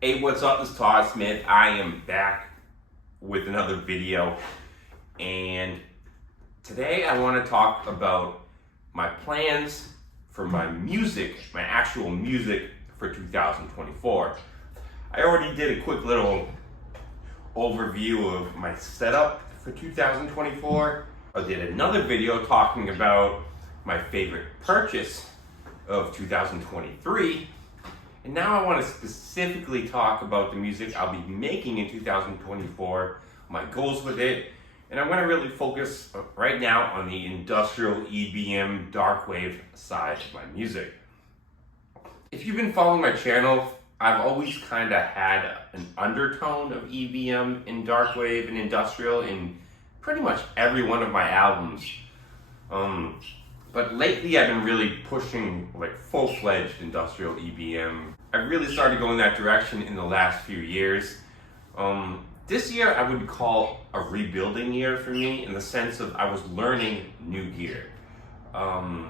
Hey, what's up? This is Todd Smith. I am back with another video, and today I want to talk about my plans for my music, my actual music for 2024. I already did a quick little overview of my setup for 2024. I did another video talking about my favorite purchase of 2023. And now I want to specifically talk about the music I'll be making in 2024, my goals with it, and I want to really focus right now on the industrial EBM Darkwave side of my music. If you've been following my channel, I've always kind of had an undertone of EBM and Darkwave and industrial in pretty much every one of my albums. But lately I've been really pushing like full-fledged industrial EBM. I really started going that direction in the last few years. This year I would call a rebuilding year for me, in the sense of I was learning new gear. I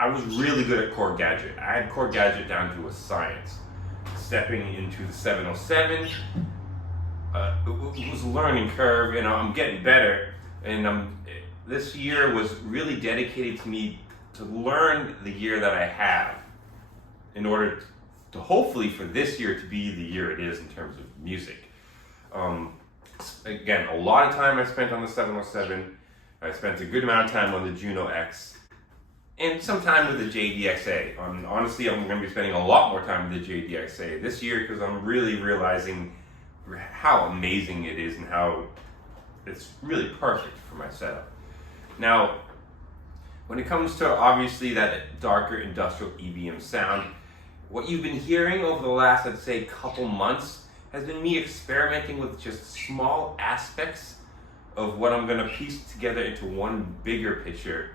was really good at Core Gadget. I had Core Gadget down to a science. Stepping into the 707, it was a learning curve, and I'm getting better. And this year was really dedicated to me to learn the gear that I have in order to hopefully for this year to be the year it is in terms of music. Again, a lot of time I spent on the 707. I spent a good amount of time on the Juno X and some time with the JDXA. Honestly, I'm going to be spending a lot more time with the JDXA this year because I'm really realizing how amazing it is and how it's really perfect for my setup. Now, when it comes to obviously that darker industrial EBM sound, what you've been hearing over the last, I'd say, couple months has been me experimenting with just small aspects of what I'm gonna piece together into one bigger picture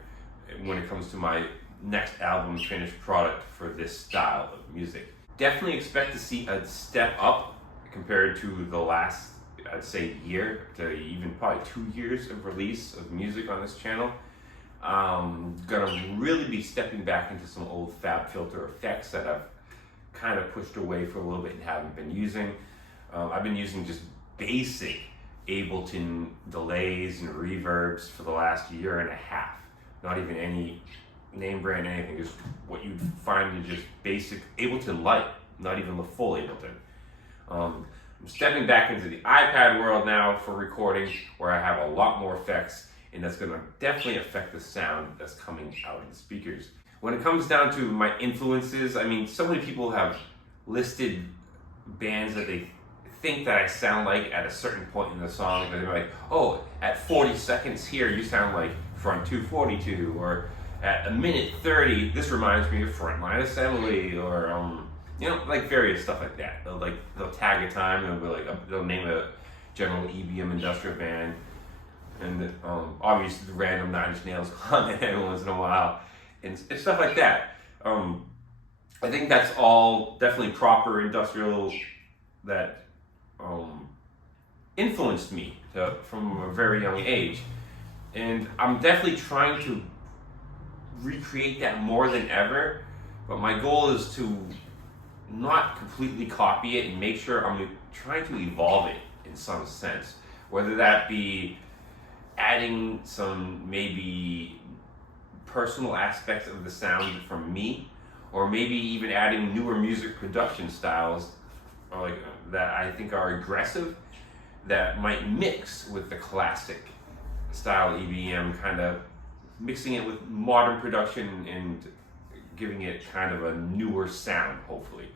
when it comes to my next album finished product for this style of music. Definitely expect to see a step up compared to the last, I'd say, year to even probably 2 years of release of music on this channel. Gonna really be stepping back into some old Fab Filter effects that I've kind of pushed away for a little bit and haven't been using. I've been using just basic Ableton delays and reverbs for the last year and a half. Not even any name brand, anything, just what you'd find in just basic Ableton Lite, not even the full Ableton. I'm stepping back into the iPad world now for recording, where I have a lot more effects, and that's going to definitely affect the sound that's coming out of the speakers. When it comes down to my influences, I mean, so many people have listed bands that they think that I sound like at a certain point in the song. They're like, oh, at 40 seconds here, you sound like Front 242, or at a minute 30, this reminds me of Frontline Assembly, or you know, like various stuff like that. They'll tag a time, and they'll be like, they'll name a general EBM industrial band, and obviously the random Nine Inch Nails comment every once in a while, and stuff like that. I think that's all definitely proper industrial that influenced me from a very young age, and I'm definitely trying to recreate that more than ever. But my goal is to not completely copy it and make sure I'm trying to evolve it in some sense, whether that be adding some maybe personal aspects of the sound from me, or maybe even adding newer music production styles like that I think are aggressive, that might mix with the classic style EBM, kind of mixing it with modern production and giving it kind of a newer sound, hopefully.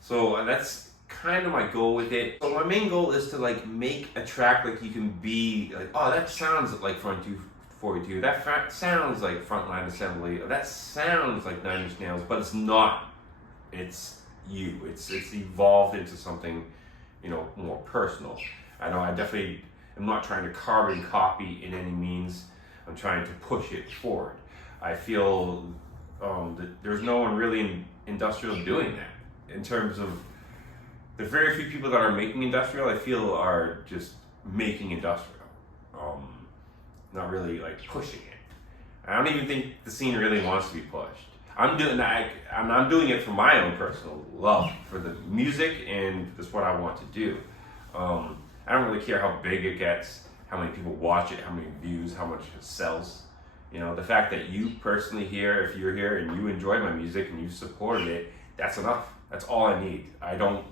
So that's kind of my goal with it. So my main goal is to like make a track like you can be like, oh, that sounds like Front 242, that sounds like Frontline Assembly, that sounds like Nine Inch Nails, but it's not. It's you. It's evolved into something, you know, more personal. I know I definitely am not trying to carbon copy in any means. I'm trying to push it forward. I feel that there's no one really in industrial doing that. In terms of the very few people that are making industrial, I feel are just making industrial, not really like pushing it. I don't even think the scene really wants to be pushed. I'm doing it for my own personal love for the music, and that's what I want to do. I don't really care how big it gets, how many people watch it, how many views, how much it sells. You know, the fact that you personally here, if you're here and you enjoy my music and you supported it, that's enough. That's all I need. I don't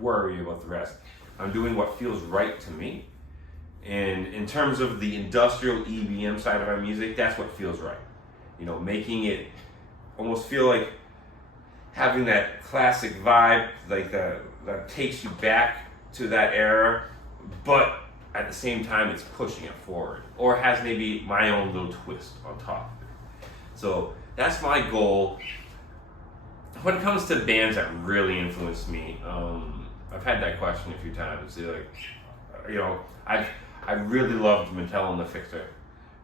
worry about the rest. I'm doing what feels right to me. And in terms of the industrial EBM side of my music, that's what feels right. You know, making it almost feel like having that classic vibe, like that takes you back to that era, but at the same time it's pushing it forward, or has maybe my own little twist on top of it. So that's my goal. When it comes to bands that really influenced me, I've had that question a few times. Like, you know, I really loved Mattel and the Fixer.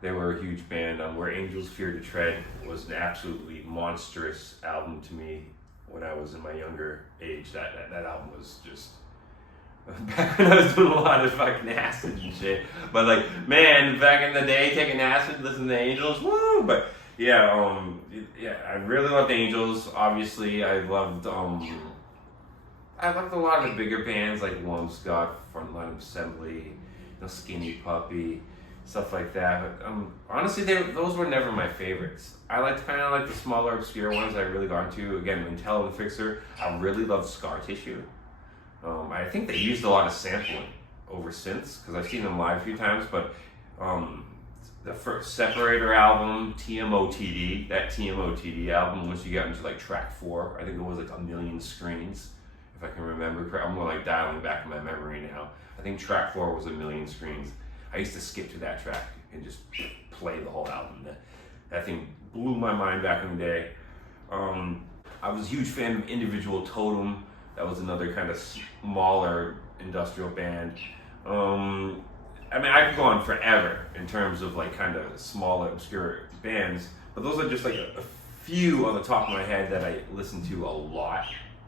They were a huge band. Where Angels Fear to Tread was an absolutely monstrous album to me when I was in my younger age. That album was just, back when I was doing a lot of fucking acid and shit. But like, man, back in the day, taking acid, listening to Angels, woo! But yeah, I really loved Angels. Obviously, I loved a lot of the bigger bands like Warm Scott, Frontline Assembly, you know, Skinny Puppy, stuff like that. But honestly, those were never my favorites. I liked kind of like the smaller, obscure ones I really got into. Again, Mattel and the Fixer. I really loved Scar Tissue. I think they used a lot of sampling over synths because I've seen them live a few times. But the first Separator album, TMOTD, that TMOTD album, once you got into like track 4, I think it was like 1 million screens, if I can remember correctly. I'm more like dialing back in my memory now. I think track 4 was 1 million screens. I used to skip to that track and just play the whole album. That thing blew my mind back in the day. I was a huge fan of Individual Totem. That was another kind of smaller industrial band. I mean, I could go on forever in terms of like kind of smaller, obscure bands, but those are just like a few on the top of my head that I listened to a lot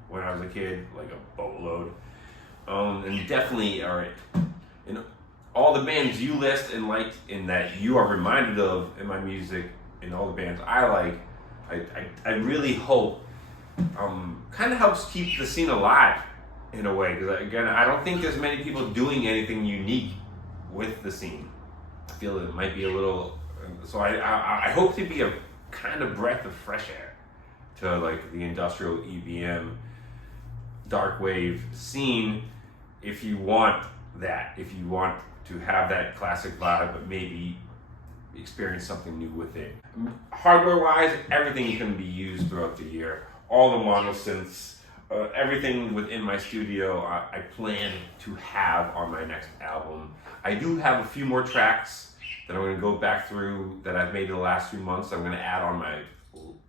when I was a kid, like a boatload. And definitely are in all the bands you list and liked and that you are reminded of in my music and all the bands I like. I really hope kind of helps keep the scene alive in a way, because again, I don't think there's many people doing anything unique with the scene. I feel it might be a little, so I hope to be a kind of breath of fresh air to like the industrial EBM Darkwave scene. If you want that, if you want to have that classic vibe but maybe experience something new with it. Hardware wise, everything can be used throughout the year. All the mono synths, everything within my studio I plan to have on my next album. I do have a few more tracks that I'm going to go back through that I've made in the last few months. I'm going to add on my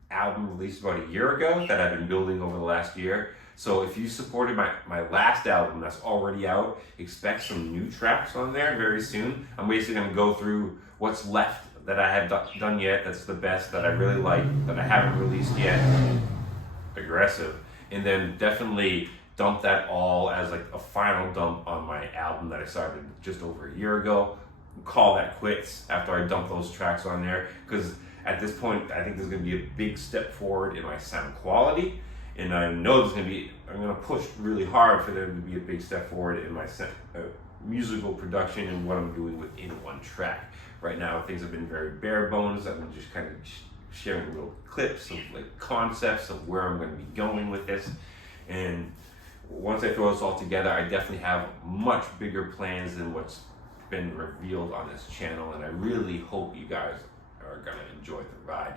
album released about a year ago that I've been building over the last year. So if you supported my last album that's already out, expect some new tracks on there very soon. I'm basically going to go through what's left that I have done yet, that's the best, that I really like, that I haven't released yet. Aggressive. And then definitely dump that all as like a final dump on my album that I started just over a year ago. Call that quits after I dump those tracks on there, because at this point I think there's going to be a big step forward in my sound quality, and I know I'm going to push really hard for there to be a big step forward in my musical production and what I'm doing within one track. Right now things have been very bare bones. I've been just kind of sharing little clips of like concepts of where I'm going to be going with this, and once I throw this all together, I definitely have much bigger plans than what's been revealed on this channel, and I really hope you guys are going to enjoy the ride.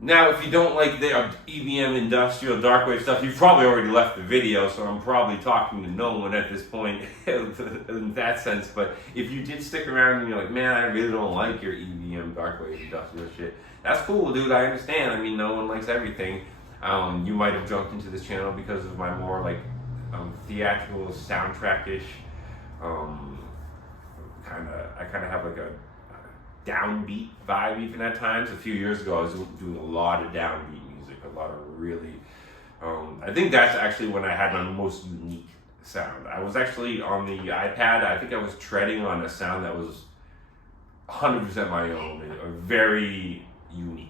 Now, if you don't like the EBM industrial Darkwave stuff, you've probably already left the video, so I'm probably talking to no one at this point in that sense. But if you did stick around and you're like, man, I really don't like your EBM Darkwave industrial shit, that's cool, dude. I understand. I mean, no one likes everything. You might have jumped into this channel because of my more like theatrical soundtrack-ish I kind of have like a downbeat vibe even at times. A few years ago I was doing a lot of downbeat music, a lot of really I think that's actually when I had my most unique sound. I was actually on the iPad, I think I was treading on a sound that was 100% my own and very unique.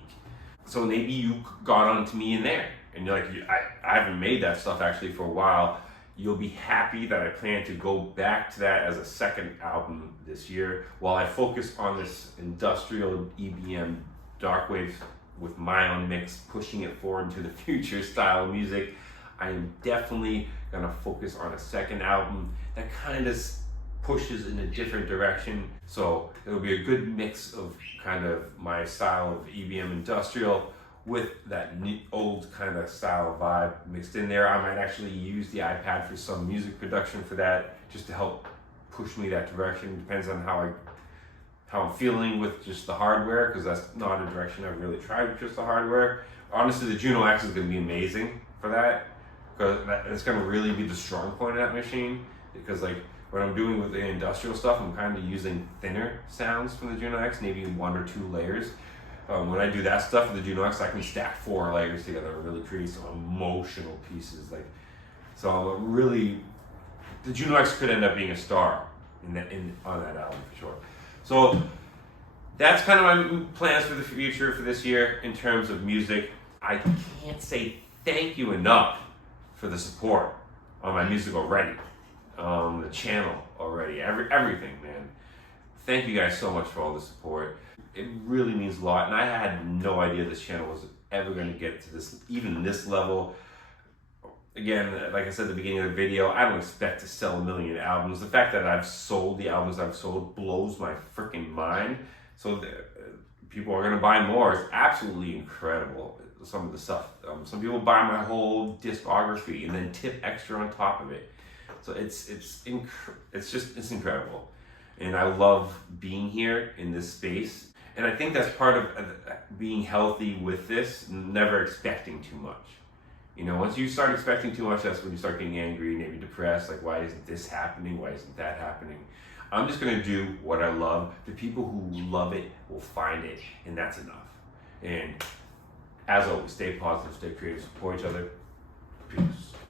So maybe you got onto me in there, and you're like, I haven't made that stuff actually for a while. You'll be happy that I plan to go back to that as a second album this year, while I focus on this industrial EBM Darkwave with my own mix, pushing it forward into the future style of music. I am definitely gonna focus on a second album that kind of pushes in a different direction. So it'll be a good mix of kind of my style of EBM industrial with that old kind of style vibe mixed in there. I might actually use the iPad for some music production for that, just to help push me that direction. Depends on how I'm feeling with just the hardware, because that's not a direction I've really tried with just the hardware. Honestly, the Juno X is going to be amazing for that, because it's going to really be the strong point of that machine. Because like what I'm doing with the industrial stuff, I'm kind of using thinner sounds from the Juno X, maybe 1 or 2 layers. When I do that stuff with the Juno X, I can stack 4 layers together and really create some emotional pieces. Like, so really, the Juno X could end up being a star on that album for sure. So that's kind of my plans for the future for this year in terms of music. I can't say thank you enough for the support on my music already, the channel already, everything, man. Thank you guys so much for all the support. It really means a lot, and I had no idea this channel was ever going to get to this level. Again, like I said at the beginning of the video, I don't expect to sell 1 million albums. The fact that I've sold the albums I've sold blows my freaking mind. So people are going to buy more. It's absolutely incredible, some of the stuff. Some people buy my whole discography and then tip extra on top of it. So it's incredible. And I love being here in this space. And I think that's part of being healthy with this, never expecting too much. You know, once you start expecting too much, that's when you start getting angry, maybe depressed, like, why isn't this happening? Why isn't that happening? I'm just gonna do what I love. The people who love it will find it, and that's enough. And as always, stay positive, stay creative, support each other.